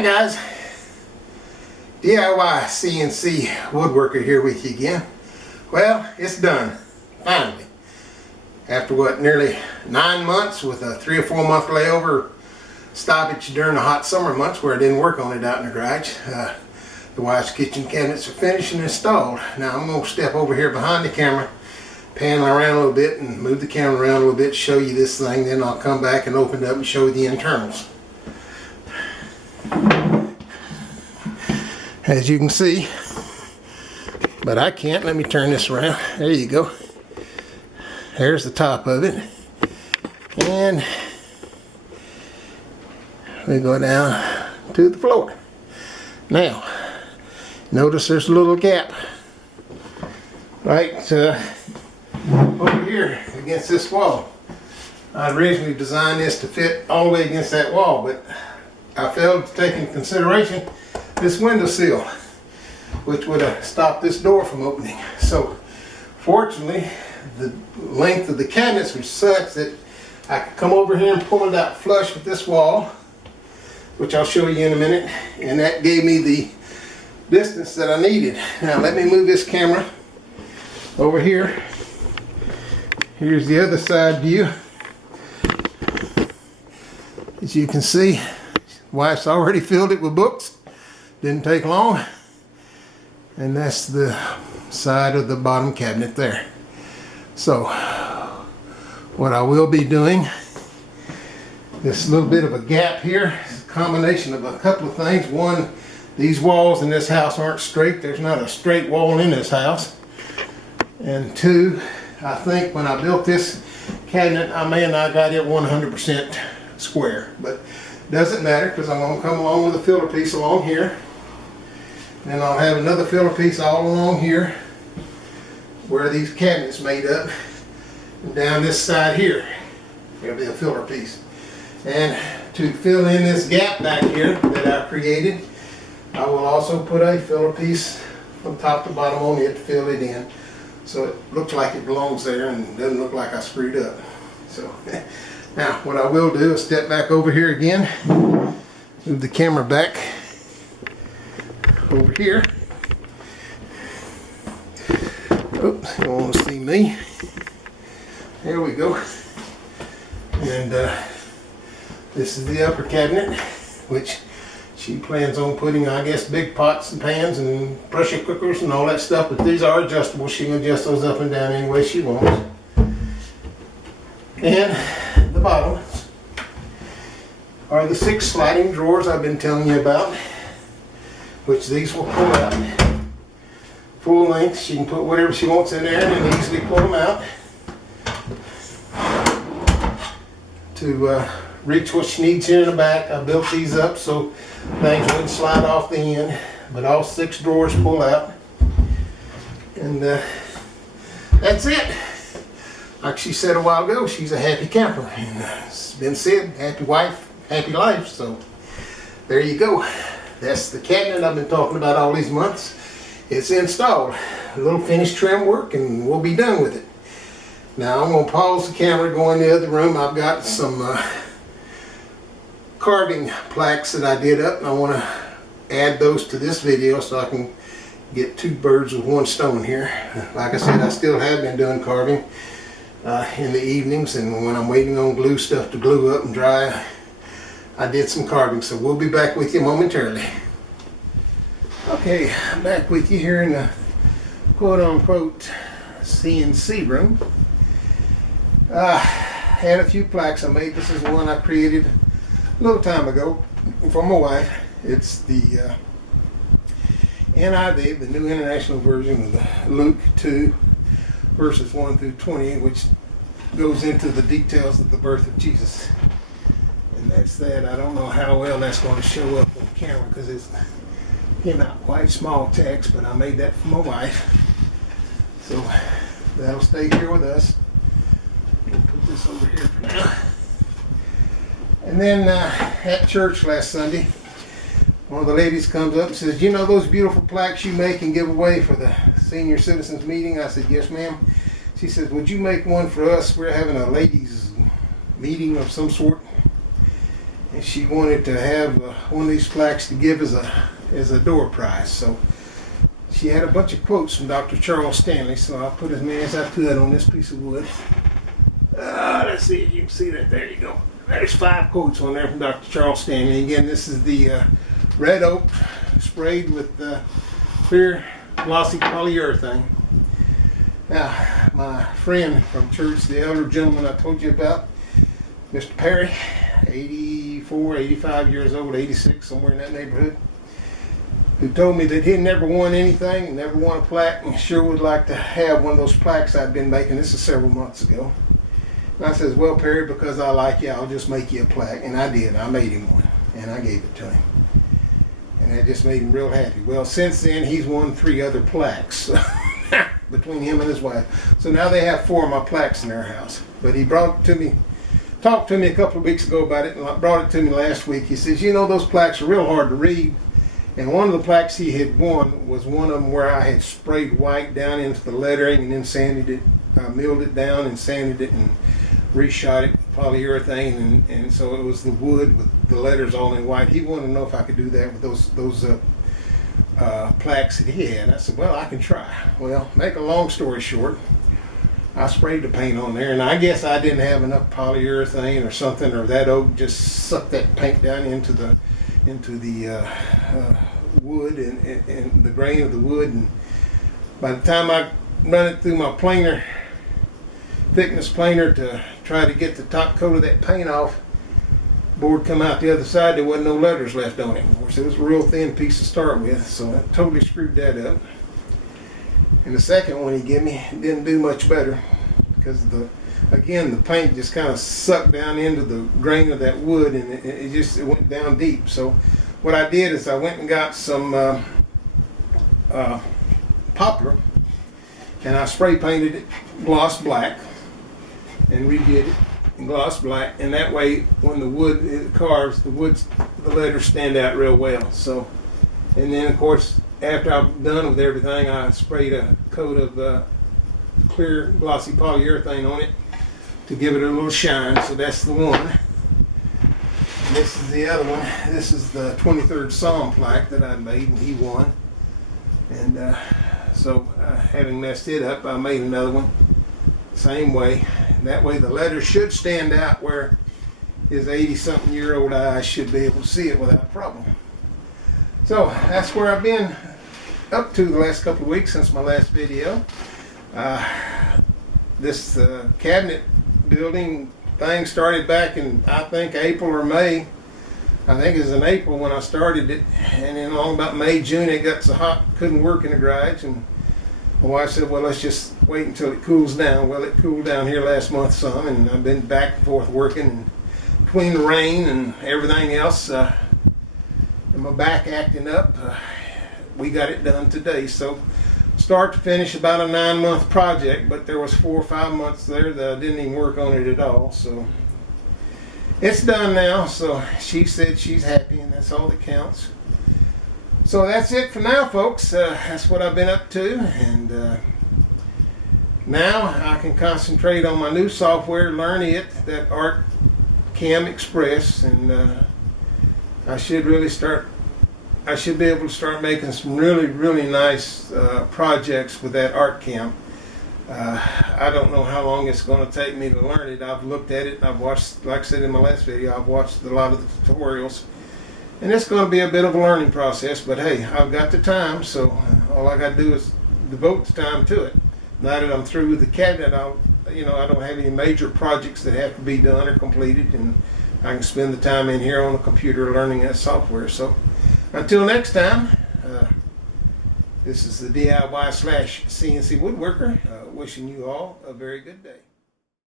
Hi guys, DIY CNC woodworker here with you again. Well, it's done, finally. After what, nearly 9 months with a 3 or 4 month layover stoppage during the hot summer months where I didn't work on it out in the garage. The wife's kitchen cabinets are finished and installed. Now I'm going to step over here behind the camera, pan around a little bit and move the camera around a little bit, show you this thing, then I'll come back and open it up and show you the internals. As you can see, but I can't. Let me turn this around. There you go. There's the top of it. And we go down to the floor. Now, notice there's a little gap right over here against this wall. I originally designed this to fit all the way against that wall, but I failed to take into consideration this windowsill, which would have stopped this door from opening. So fortunately, the length of the cabinets was such that I could come over here and pull it out flush with this wall, which I'll show you in a minute, and that gave me the distance that I needed. Now let me move this camera over here. Here's the other side view. As you can see, wife's already filled it with books. Didn't take long. And that's the side of the bottom cabinet there. So what I will be doing, this little bit of a gap here is a combination of a couple of things. One, these walls in this house aren't straight. There's not a straight wall in this house. And two, I think when I built this cabinet, I may have not got it 100% square, but doesn't matter because I'm going to come along with a filler piece along here. And I'll have another filler piece all along here where these cabinets made up. And down this side here, there'll be a filler piece. And to fill in this gap back here that I created, I will also put a filler piece from top to bottom on it to fill it in. So it looks like it belongs there and doesn't look like I screwed up. So now what I will do is step back over here again, move the camera back over here. Oops, you don't want to see me. There we go. And this is the upper cabinet, which she plans on putting, I guess, big pots and pans and pressure cookers and all that stuff, but these are adjustable. She can adjust those up and down any way she wants. And the bottom are the 6 sliding drawers I've been telling you about, which these will pull out full length. She can put whatever she wants in there and easily pull them out to reach what she needs here in the back. I built these up so things wouldn't slide off the end, but all 6 drawers pull out, and that's it. Like she said a while ago, she's a happy camper, and it's been said, happy wife, happy life. So there you go. That's the cabinet I've been talking about all these months. It's installed. A little finished trim work and we'll be done with it. Now I'm going to pause the camera, go in the other room. I've got some carving plaques that I did up, and I want to add those to this video so I can get 2 birds with 1 stone here. Like I said, I still have been doing carving in the evenings, and when I'm waiting on glue stuff to glue up and dry, I did some carving. So we'll be back with you momentarily. Okay, I'm back with you here in the quote-unquote CNC room. Had a few plaques I made. This is one I created a little time ago for my wife. It's the NIV, the New International Version of the Luke 2, verses 1 through 20, which goes into the details of the birth of Jesus. And that's that. I don't know how well that's going to show up on camera because it's came out quite small text, but I made that for my wife. So that'll stay here with us. We'll put this over here for now. And then at church last Sunday, one of the ladies comes up and says, "You know those beautiful plaques you make and give away for the senior citizens meeting?" I said, "Yes, ma'am." She says, "Would you make one for us? We're having a ladies meeting of some sort." and she wanted to have one of these plaques to give as a door prize. So she had a bunch of quotes from Dr. Charles Stanley, so I put as many as I could on this piece of wood. Let's see if you can see that. There you go. There's 5 quotes on there from Dr. Charles Stanley. Again, this is the red oak sprayed with clear glossy polyurethane. Now, my friend from church, the elder gentleman I told you about, Mr. Perry, 84, 85 years old, 86, somewhere in that neighborhood, who told me that he'd never won anything, never won a plaque, and sure would like to have one of those plaques I've been making. This is several months ago. And I says, well, Perry, because I like you, I'll just make you a plaque. And I did. I made him one, and I gave it to him. And that just made him real happy. Well, since then, he's won 3 other plaques between him and his wife. So now they have 4 of my plaques in their house. But he brought it to me, talked to me a couple of weeks ago about it, and brought it to me last week. He says, you know, those plaques are real hard to read. And one of the plaques he had won was one of them where I had sprayed white down into the lettering and then sanded it, milled it down and sanded it and reshot it with polyurethane, and so it was the wood with the letters all in white. He wanted to know if I could do that with those plaques that he had. I said, well, I can try. Well, make a long story short, I sprayed the paint on there, and I guess I didn't have enough polyurethane or something, or that oak just sucked that paint down into the wood and the grain of the wood. And by the time I run it through my planer, thickness planer, to try to get the top coat of that paint off, board come out the other side, there wasn't no letters left on it. Of course, it was a real thin piece to start with, so I totally screwed that up. And the second one he gave me didn't do much better, because the paint just kind of sucked down into the grain of that wood, and it went down deep. So what I did is I went and got some poplar, and I spray painted it gloss black and redid it in gloss black, and that way when the wood carves, the letters stand out real well. So, and then of course after I'm done with everything, I sprayed a coat of clear glossy polyurethane on it to give it a little shine. So that's the one. And this is the other one. This is the 23rd Psalm plaque that I made, and he won. And so having messed it up, I made another one same way. That way the letters should stand out where his 80-something-year-old eyes should be able to see it without a problem. So that's where I've been up to the last couple of weeks since my last video. This cabinet building thing started back in, I think, April or May. I think it was in April when I started it, and then along about May, June, it got so hot couldn't work in the garage, and my wife said, well, let's just wait until it cools down. Well, it cooled down here last month some, and I've been back and forth working, and between the rain and everything else, and my back acting up, we got it done today. So start to finish about a 9-month project, but there was 4 or 5 months there that I didn't even work on it at all. So it's done now. So she said she's happy, and that's all that counts. So that's it for now, folks. That's what I've been up to, and now I can concentrate on my new software, learn it, that ArtCam Express, and I should be able to start making some really, really nice projects with that ArtCam. I don't know how long it's going to take me to learn it. I've looked at it, I've watched, like I said in my last video, I've watched a lot of the tutorials. And it's going to be a bit of a learning process, but hey, I've got the time, so all I got to do is devote the time to it. Now that I'm through with the cabinet, I don't have any major projects that have to be done or completed, and I can spend the time in here on the computer learning that software. So until next time, this is the DIY/CNC woodworker, wishing you all a very good day.